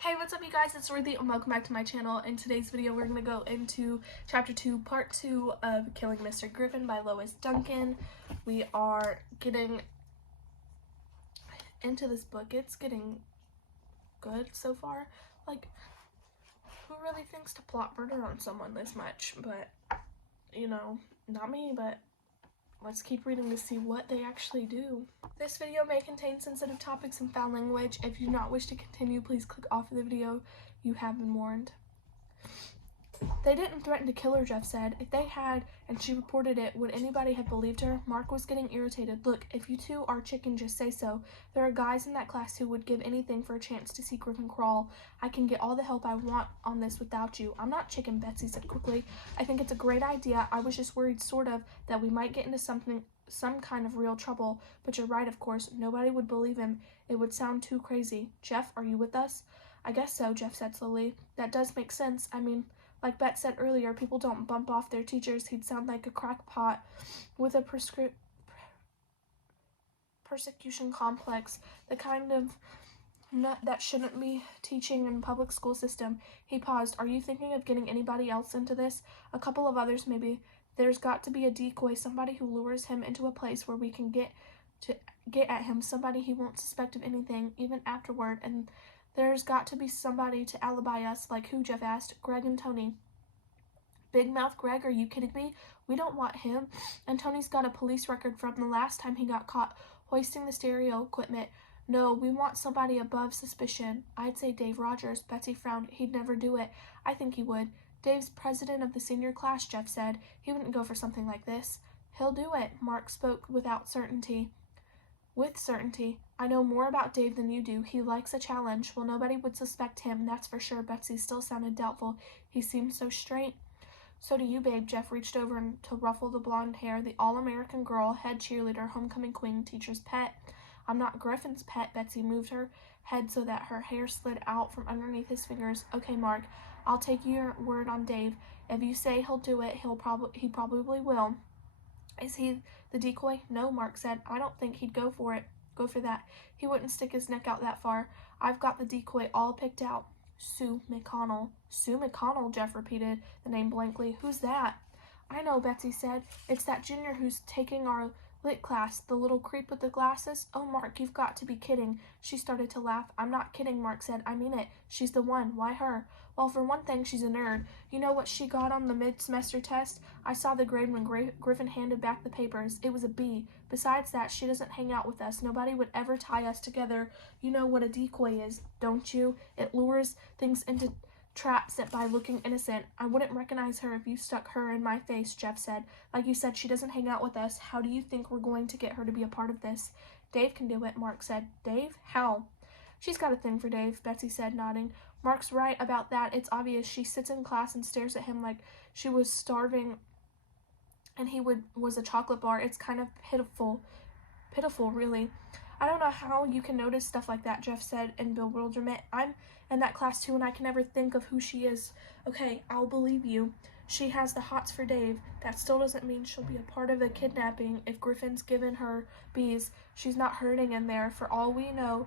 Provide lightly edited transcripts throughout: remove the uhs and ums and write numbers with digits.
Hey, what's up you guys? It's Ruthie and welcome back to my channel. In today's video we're going to go into Chapter 2, Part 2 of Killing Mr. Griffin by Lois Duncan. We are getting into this book. It's getting good so far. Like, who really thinks to plot murder on someone this much? But, you know, not me, but let's keep reading to see what they actually do. This video may contain sensitive topics and foul language. If you do not wish to continue, please click off of the video. You have been warned. They didn't threaten to kill her, Jeff said. If they had, and she reported it, would anybody have believed her? Mark was getting irritated. Look, if you two are chicken, just say so. There are guys in that class who would give anything for a chance to see Griffin crawl. I can get all the help I want on this without you. I'm not chicken, Betsy said quickly. I think it's a great idea. I was just worried, sort of, that we might get into some kind of real trouble. But you're right, of course. Nobody would believe him. It would sound too crazy. Jeff, are you with us? I guess so, Jeff said slowly. That does make sense. I mean, like Bet said earlier, people don't bump off their teachers. He'd sound like a crackpot with a persecution complex, the kind of nut that shouldn't be teaching in public school system. He paused. Are you thinking of getting anybody else into this? A couple of others, maybe. There's got to be a decoy, somebody who lures him into a place where we can get at him, somebody he won't suspect of anything, even afterward, and there's got to be somebody to alibi us. Like who, Jeff asked. Greg and Tony. Big mouth Greg, are you kidding me? We don't want him. And Tony's got a police record from the last time he got caught hoisting the stereo equipment. No, we want somebody above suspicion. I'd say Dave Rogers. Betsy frowned. He'd never do it. I think he would. Dave's president of the senior class, Jeff said. He wouldn't go for something like this. He'll do it, Mark spoke without certainty. With certainty. I know more about Dave than you do. He likes a challenge. Well, nobody would suspect him, that's for sure. Betsy still sounded doubtful. He seemed so straight. So do you, babe. Jeff reached over to ruffle the blonde hair. The all-American girl, head cheerleader, homecoming queen, teacher's pet. I'm not Griffin's pet. Betsy moved her head so that her hair slid out from underneath his fingers. Okay, Mark, I'll take your word on Dave. If you say he'll do it, he probably will. Is he the decoy? No, Mark said. I don't think he'd go for that. He wouldn't stick his neck out that far. I've got the decoy all picked out. Sue McConnell. Sue McConnell, Jeff repeated the name blankly. Who's that? I know, Betsy said. It's that junior who's taking our lit class, the little creep with the glasses. Oh, Mark, you've got to be kidding. She started to laugh. I'm not kidding, Mark said. I mean it. She's the one. Why her? Well, for one thing, she's a nerd. You know what she got on the mid-semester test? I saw the grade when Griffin handed back the papers. It was a B. Besides that, she doesn't hang out with us. Nobody would ever tie us together. You know what a decoy is, don't you? It lures things into traps set by looking innocent. I wouldn't recognize her if you stuck her in my face, Jeff said. Like you said, she doesn't hang out with us. How do you think we're going to get her to be a part of this? Dave can do it, Mark said. Dave? How? She's got a thing for Dave, Betsy said, nodding. Mark's right about that. It's obvious. She sits in class and stares at him like she was starving and he was a chocolate bar. It's kind of pitiful, really. I don't know how you can notice stuff like that, Jeff said in bewilderment. I'm in that class too, and I can never think of who she is. Okay, I'll believe you. She has the hots for Dave. That still doesn't mean she'll be a part of the kidnapping. If Griffin's given her bees, she's not hurting in there. For all we know,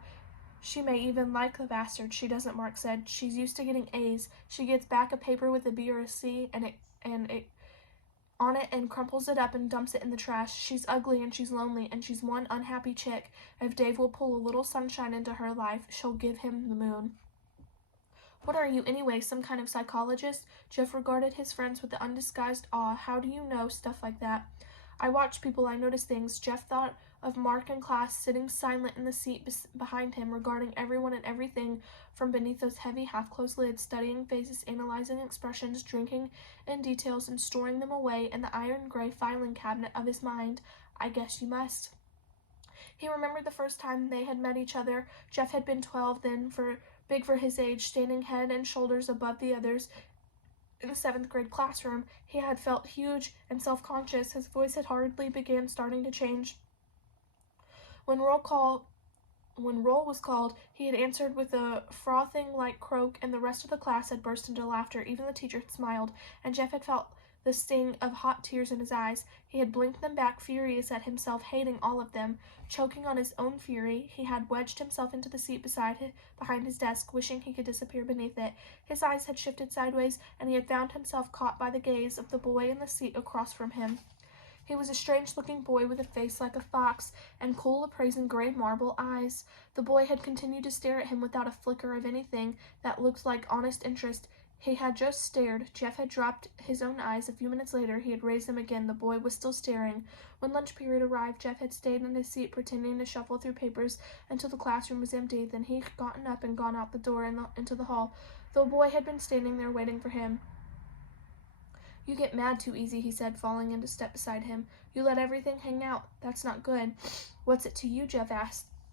she may even like the bastard. She doesn't, Mark said. She's used to getting A's. She gets back a paper with a B or a C and it on it and crumples it up and dumps it in the trash. She's ugly and she's lonely and she's one unhappy chick. If Dave will pull a little sunshine into her life, she'll give him the moon. What are you anyway, some kind of psychologist? Jeff regarded his friends with the undisguised awe. How do you know stuff like that? I watch people, I notice things. Jeff thought of Mark in class, sitting silent in the seat behind him, regarding everyone and everything from beneath those heavy half-closed lids, studying faces, analyzing expressions, drinking in details, and storing them away in the iron-gray filing cabinet of his mind. I guess you must. He remembered the first time they had met each other. Jeff had been 12 then, big for his age, standing head and shoulders above the others in the 7th grade classroom. He had felt huge and self-conscious. His voice had hardly began starting to change. When roll was called, he had answered with a frothing like croak, and the rest of the class had burst into laughter. Even the teacher had smiled, and Jeff had felt the sting of hot tears in his eyes. He had blinked them back, furious at himself, hating all of them. Choking on his own fury, he had wedged himself into the seat behind his desk, wishing he could disappear beneath it. His eyes had shifted sideways, and he had found himself caught by the gaze of the boy in the seat across from him. He was a strange-looking boy with a face like a fox and cool, appraising gray marble eyes. The boy had continued to stare at him without a flicker of anything that looked like honest interest. He had just stared. Jeff had dropped his own eyes. A few minutes later, he had raised them again. The boy was still staring. When lunch period arrived, Jeff had stayed in his seat, pretending to shuffle through papers until the classroom was empty. Then he had gotten up and gone out the door into the hall. The boy had been standing there waiting for him. "You get mad too easy," he said, falling into step beside him. "You let everything hang out. That's not good." "What's it to you?" Jeff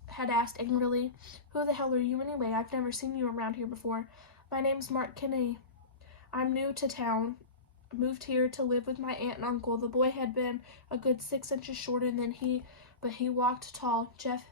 had asked angrily. "Who the hell are you anyway? I've never seen you around here before." "My name's Mark Kinney. I'm new to town. Moved here to live with my aunt and uncle." The boy had been a good 6 inches shorter than he, but he walked tall. Jeff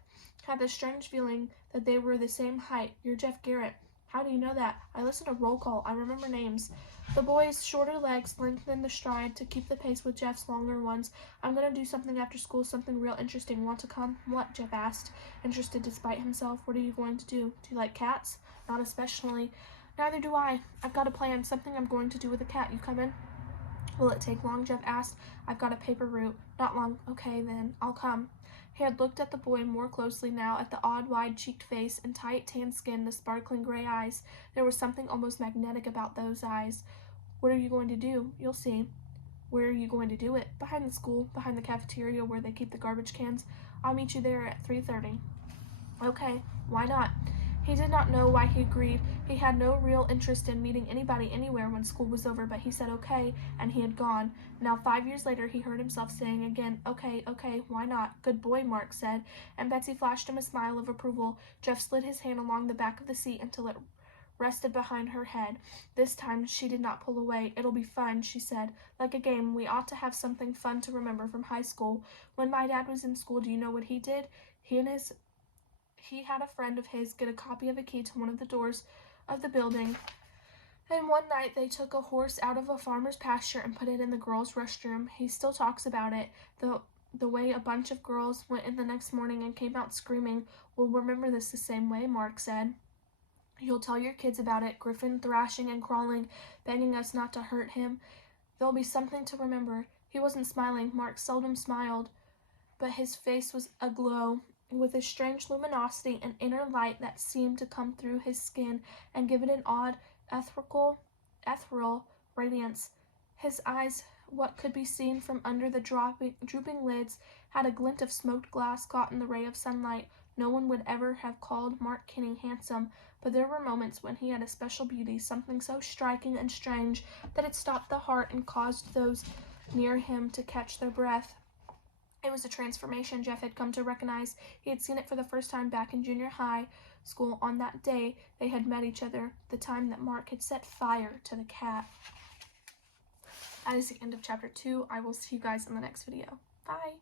had the strange feeling that they were the same height. "You're Jeff Garrett." "How do you know that?" "I listen to roll call. I remember names." The boy's shorter legs lengthened the stride to keep the pace with Jeff's longer ones. "I'm going to do something after school, something real interesting. Want to come?" "What?" Jeff asked, interested despite himself. "What are you going to do?" "Do you like cats?" "Not especially." "Neither do I. I've got a plan, something I'm going to do with a cat. You coming?" "Will it take long?" Jeff asked. "I've got a paper route." "Not long." "Okay, then. I'll come." He had looked at the boy more closely now, at the odd, wide-cheeked face and tight, tan skin, the sparkling gray eyes. There was something almost magnetic about those eyes. "What are you going to do?" "You'll see." "Where are you going to do it?" "Behind the school, behind the cafeteria where they keep the garbage cans. I'll meet you there at 3:30. "Okay. Why not?" He did not know why he agreed. He had no real interest in meeting anybody anywhere when school was over, but he said okay, and he had gone. Now 5 years later, he heard himself saying again, "Okay, why not?" "Good boy," Mark said, and Betsy flashed him a smile of approval. Jeff slid his hand along the back of the seat until it rested behind her head. This time she did not pull away. "It'll be fun," she said. "Like a game. We ought to have something fun to remember from high school. When my dad was in school, do you know what he did? He had a friend of his get a copy of a key to one of the doors of the building, and one night they took a horse out of a farmer's pasture and put it in the girls' restroom. He still talks about it. The way a bunch of girls went in the next morning and came out screaming. We'll remember this the same way," Mark said. "You'll tell your kids about it, Griffin thrashing and crawling, begging us not to hurt him. There'll be something to remember." He wasn't smiling. Mark seldom smiled, but his face was aglow with a strange luminosity and inner light that seemed to come through his skin and give it an odd, ethereal radiance. His eyes, what could be seen from under the drooping lids, had a glint of smoked glass caught in the ray of sunlight. No one would ever have called Mark Kinney handsome, but there were moments when he had a special beauty, something so striking and strange that it stopped the heart and caused those near him to catch their breath. It was a transformation Jeff had come to recognize. He had seen it for the first time back in junior high school on that day they had met each other, the time that Mark had set fire to the cat. That is the end of chapter 2. I will see you guys in the next video. Bye!